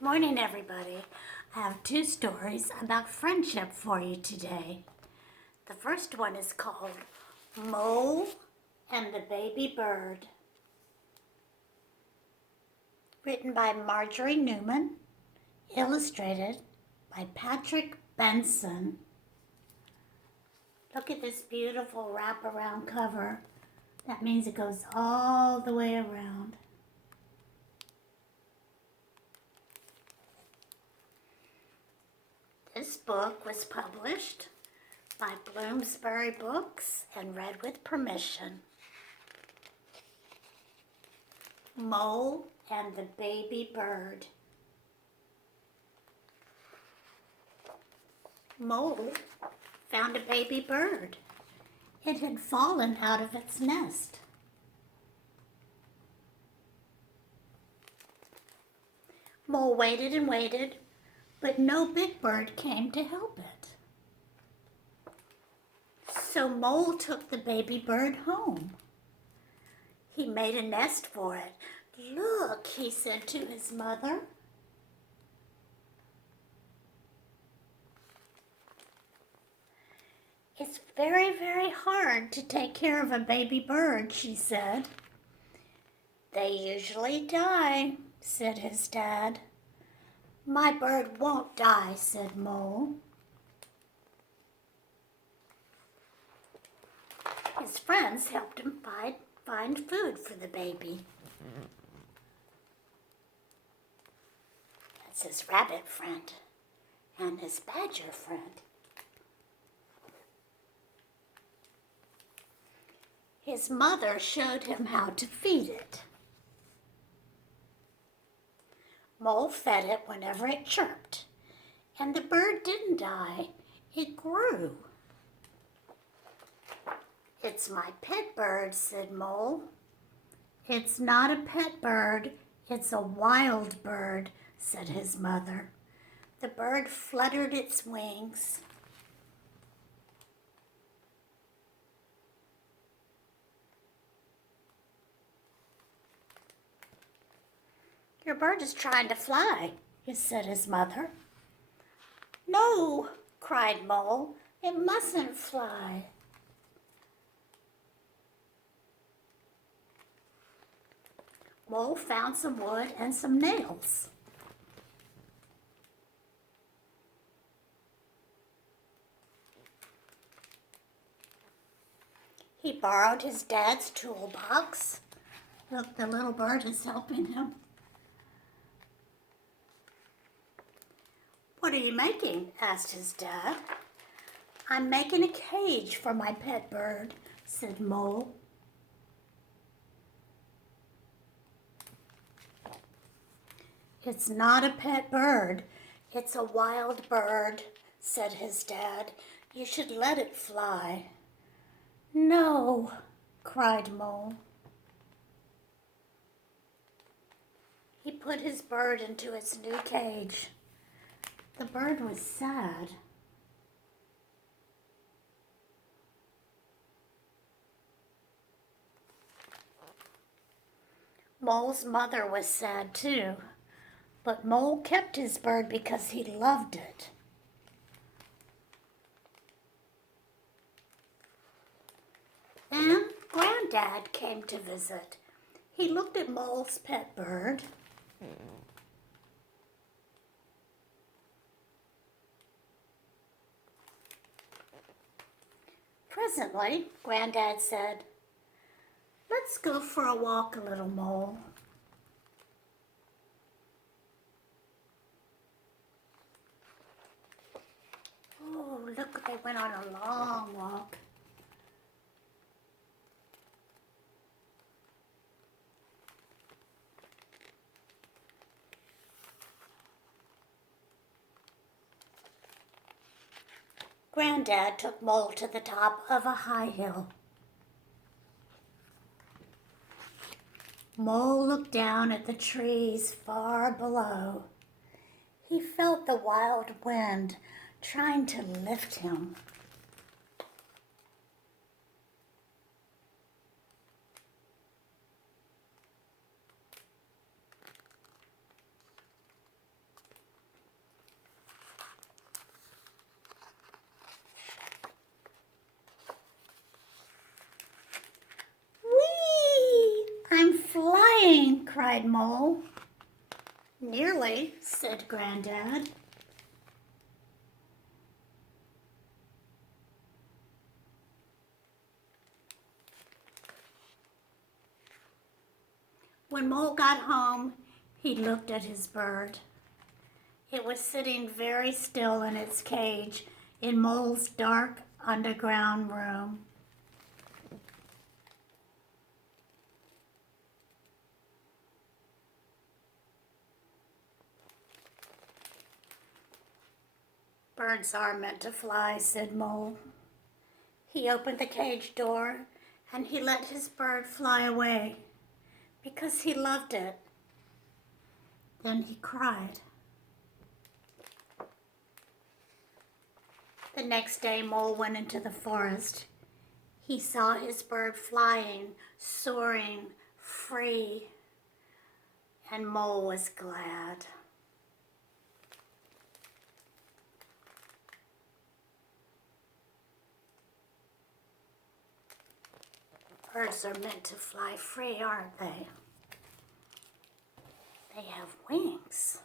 Good morning, everybody. I have two stories about friendship for you today. The first one is called Mole and the Baby Bird, written by Marjorie Newman, illustrated by Patrick Benson. Look at this beautiful wraparound cover. That means it goes all the way around. This book was published by Bloomsbury Books and read with permission. Mole and the Baby Bird. Mole found a baby bird. It had fallen out of its nest. Mole waited and waited, but no big bird came to help it. So Mole took the baby bird home. He made a nest for it. "Look," he said to his mother. "It's very, very hard to take care of a baby bird," she said. "They usually die," said his dad. "My bird won't die," said Mole. His friends helped him find food for the baby. That's his rabbit friend and his badger friend. His mother showed him how to feed it. Mole fed it whenever it chirped, and the bird didn't die, it grew. "It's my pet bird," said Mole. "It's not a pet bird, it's a wild bird," said his mother. The bird fluttered its wings. "Your bird is trying to fly," said his mother. "No," cried Mole, "it mustn't fly." Mole found some wood and some nails. He borrowed his dad's toolbox. Look, the little bird is helping him. "What are you making?" asked his dad. "I'm making a cage for my pet bird," said Mole. "It's not a pet bird, it's a wild bird," said his dad. "You should let it fly." "No," cried Mole. He put his bird into its new cage. The bird was sad. Mole's mother was sad too, but Mole kept his bird because he loved it. Then Granddad came to visit. He looked at Mole's pet bird. Presently, Granddad said, "Let's go for a walk, a little Mole." Oh, look, they went on a long walk. Granddad took Mole to the top of a high hill. Mole looked down at the trees far below. He felt the wild wind trying to lift him. cried Mole. Nearly, said Granddad. When Mole got home, he looked at his bird. It was sitting very still in its cage in Mole's dark underground room. Birds are meant to fly, said Mole. He opened the cage door and he let his bird fly away because he loved it. Then he cried. The next day, Mole went into the forest. He saw his bird flying, soaring, free, and Mole was glad. Birds are meant to fly free, aren't they? They have wings.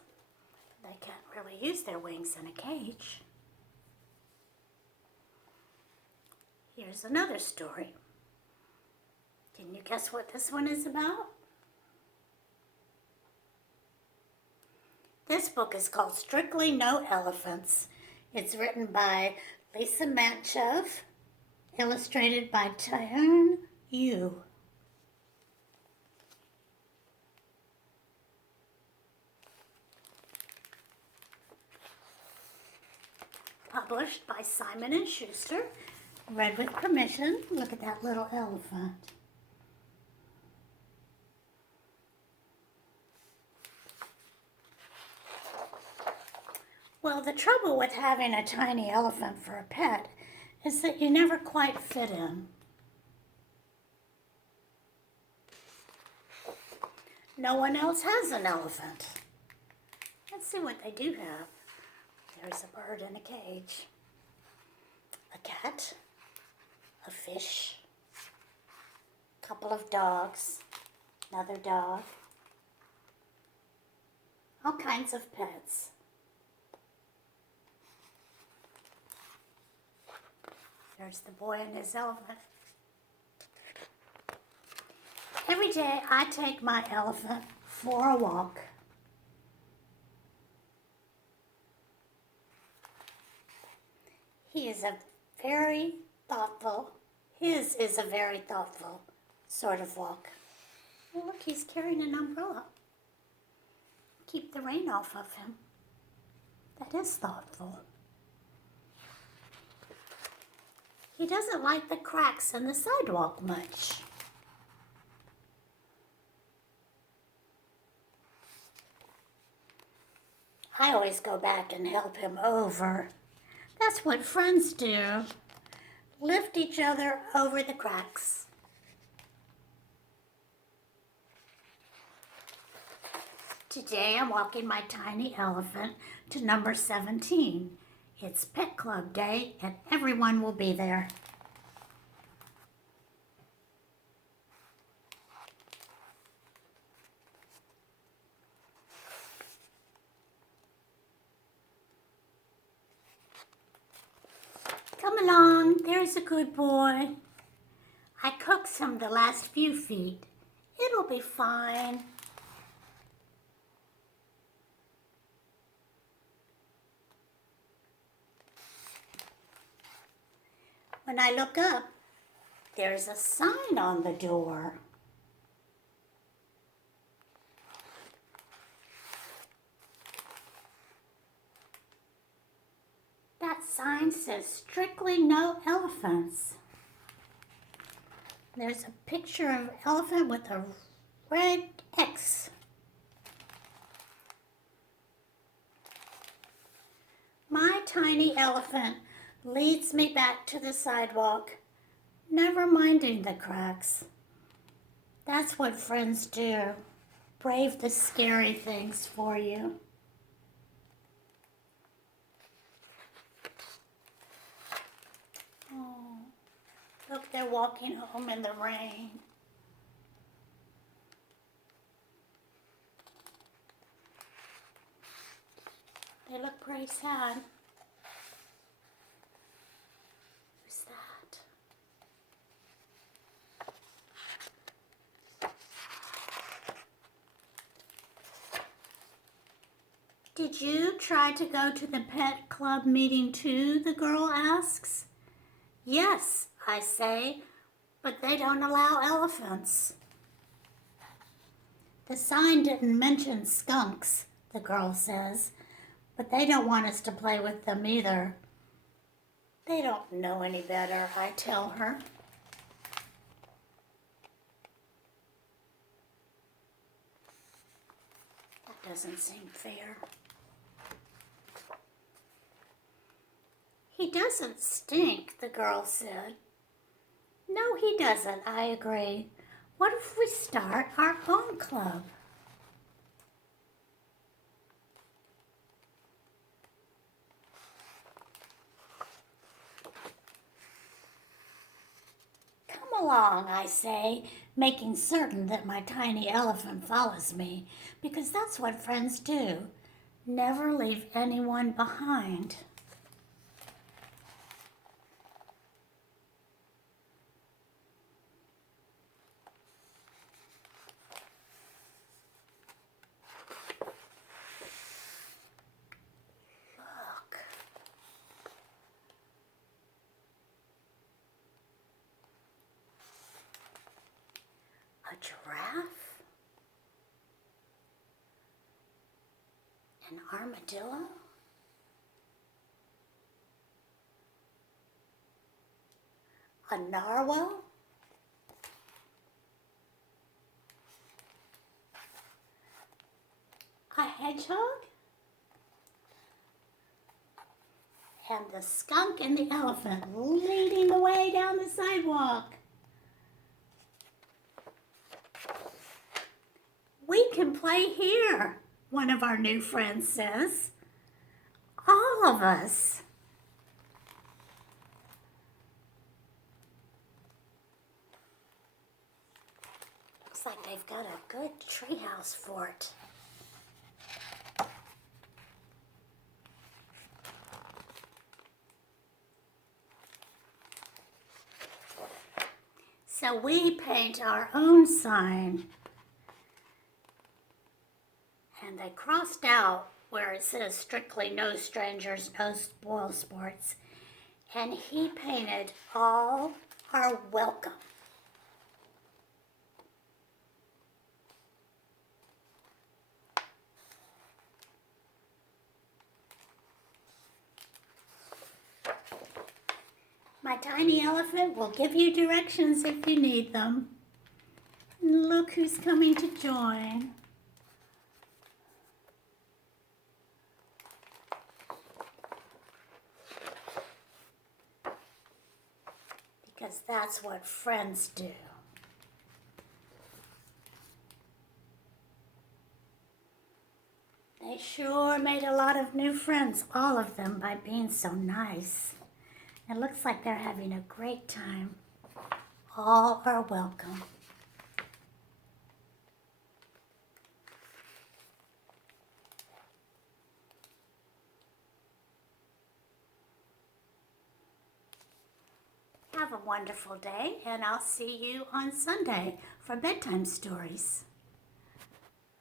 They can't really use their wings in a cage. Here's another story. Can you guess what this one is about? This book is called Strictly No Elephants. It's written by Lisa Mantchev, illustrated by Deirdre. Published by Simon & Schuster. Read with permission. Look at that little elephant. Well, the trouble with having a tiny elephant for a pet is that you never quite fit in. No one else has an elephant. Let's see what they do have. There's a bird in a cage, a cat, a fish, a couple of dogs, another dog, all kinds of pets. There's the boy and his elephant. Every day I take my elephant for a walk. His is a very thoughtful sort of walk. Oh, look, he's carrying an umbrella. Keep the rain off of him. That is thoughtful. He doesn't like the cracks in the sidewalk much. I always go back and help him over. That's what friends do. Lift each other over the cracks. Today I'm walking my tiny elephant to number 17. It's Pet Club Day and everyone will be there. Come along, there's a good boy. I coaxed him the last few feet. It'll be fine. When I look up, there's a sign on the door. That sign says strictly no elephants. There's a picture of an elephant with a red X. My tiny elephant leads me back to the sidewalk, never minding the cracks. That's what friends do. Brave the scary things for you. Oh, look, they're walking home in the rain. They look pretty sad. Who's that? Did you try to go to the pet club meeting too? The girl asks. Yes, I say, but they don't allow elephants. The sign didn't mention skunks, the girl says, but they don't want us to play with them either. They don't know any better, I tell her. That doesn't seem fair. He doesn't stink, the girl said. No, he doesn't, I agree. What if we start our own club? Come along, I say, making certain that my tiny elephant follows me, because that's what friends do. Never leave anyone behind. A giraffe? An armadillo? A narwhal? A hedgehog? And the skunk and the elephant leading the way down the sidewalk. We can play here, one of our new friends says. All of us. Looks like they've got a good treehouse fort. So we paint our own sign. And they crossed out where it says strictly no strangers, no spoil sports. And he painted all are welcome. My tiny elephant will give you directions if you need them. And look who's coming to join. Because that's what friends do. They sure made a lot of new friends, all of them, by being so nice. It looks like they're having a great time. All are welcome. Have a wonderful day, and I'll see you on Sunday for bedtime stories.